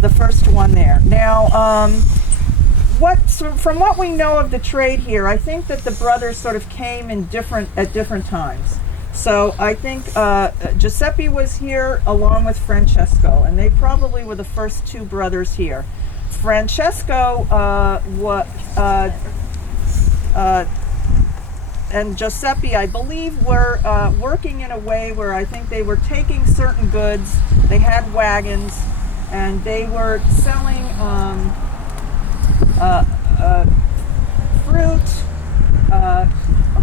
the first one there. Now, from what we know of the trade here, I think that the brothers sort of came in at different times. So I think Giuseppe was here along with Francesco, and they probably were the first two brothers here. Francesco and Giuseppe, I believe, were working in a way where I think they were taking certain goods. They had wagons, and they were selling fruit,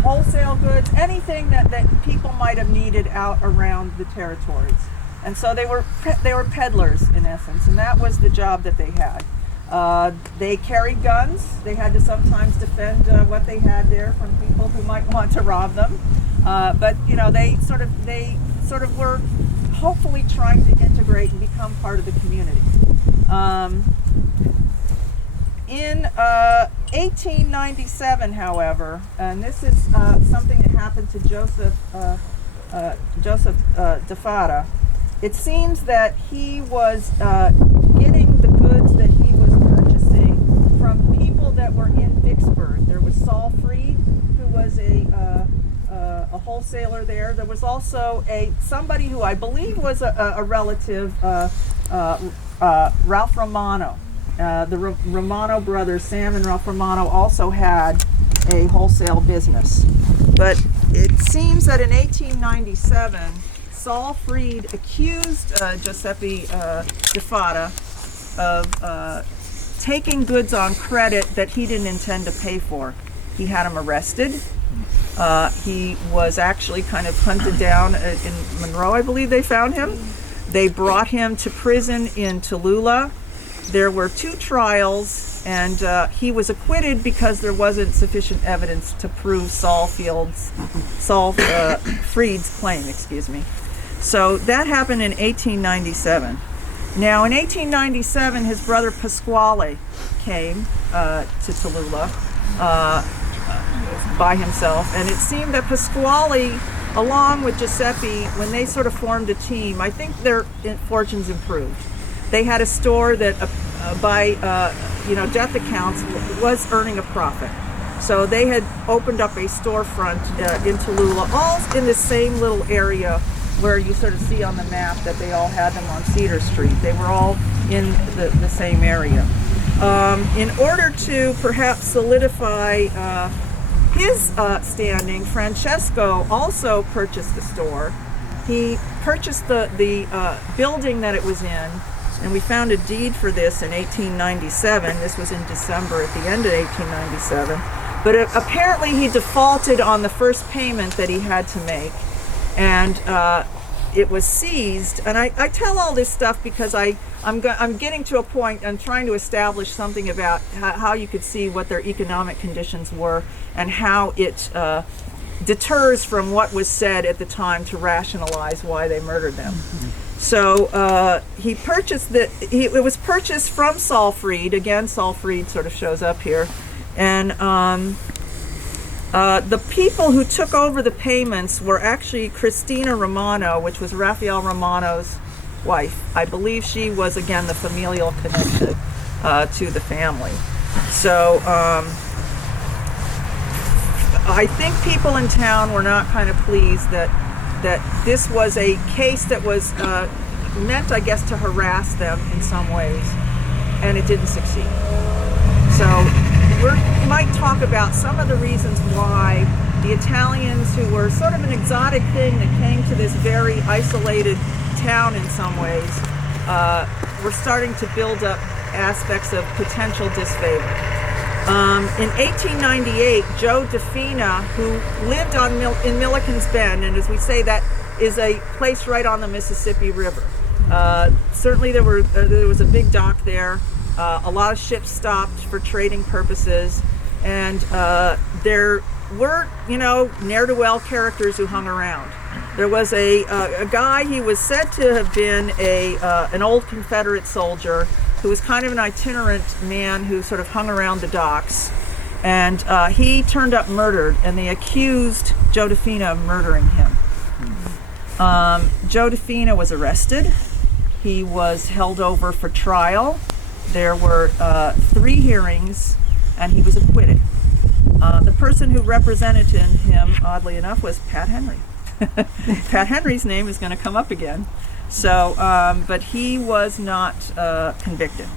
wholesale goods, anything that people might have needed out around the territories. And so they were peddlers in essence, and that was the job that they had. They carried guns. They had to sometimes defend what they had there from people who might want to rob them. But you know, they sort of were hopefully trying to integrate and become part of the community. In 1897, however, and this is something that happened to Joseph DeFada, it seems that he was getting the goods that he was purchasing from people that were in Vicksburg. There was Saul Freed, who was a wholesaler there. There was also somebody who I believe was a relative, Ralph Romano. The Romano brothers, Sam and Ralph Romano, also had a wholesale business. But it seems that in 1897, Saul Freed accused Giuseppe DeFada of taking goods on credit that he didn't intend to pay for. He had him arrested. He was actually kind of hunted down in Monroe, I believe they found him. They brought him to prison in Tallulah. There were 2 trials, and he was acquitted because there wasn't sufficient evidence to prove Saul Freed's claim, excuse me. So that happened in 1897. Now in 1897, his brother Pasquale came to Tallulah by himself, and it seemed that Pasquale, along with Giuseppe, when they sort of formed a team, I think their fortunes improved. They had a store that, by death accounts, was earning a profit. So they had opened up a storefront in Tallulah, all in the same little area where you sort of see on the map that they all had them on Cedar Street. They were all in the same area. In order to perhaps solidify his standing, Francesco also purchased the store. He purchased the building that it was in, and we found a deed for this in 1897. This was in December, at the end of 1897. But apparently he defaulted on the first payment that he had to make, and it was seized. And I tell all this stuff because I'm getting to a point, I'm trying to establish something about how you could see what their economic conditions were and how it deters from what was said at the time to rationalize why they murdered them. So he purchased it was purchased from Saul Freed. Again, Saul Freed sort of shows up here. And the people who took over the payments were actually Christina Romano, which was Raphael Romano's wife. I believe she was, again, the familial connection to the family. So I think people in town were not kind of pleased that this was a case that was meant, I guess, to harass them in some ways, and it didn't succeed. So we might talk about some of the reasons why the Italians, who were sort of an exotic thing that came to this very isolated town in some ways, were starting to build up aspects of potential disfavor. In 1898, Joe DeFina, who lived in Milliken's Bend, and as we say, that is a place right on the Mississippi River. Certainly there was a big dock there. A lot of ships stopped for trading purposes, and there were, ne'er-do-well characters who hung around. There was a guy, he was said to have been an old Confederate soldier who was kind of an itinerant man who sort of hung around the docks, and he turned up murdered, and they accused Joe DeFina of murdering him. Joe DeFina was arrested. He was held over for trial. There were 3 hearings, and he was acquitted. The person who represented him, oddly enough, was Pat Henry. Pat Henry's name is going to come up again. So, but he was not convicted.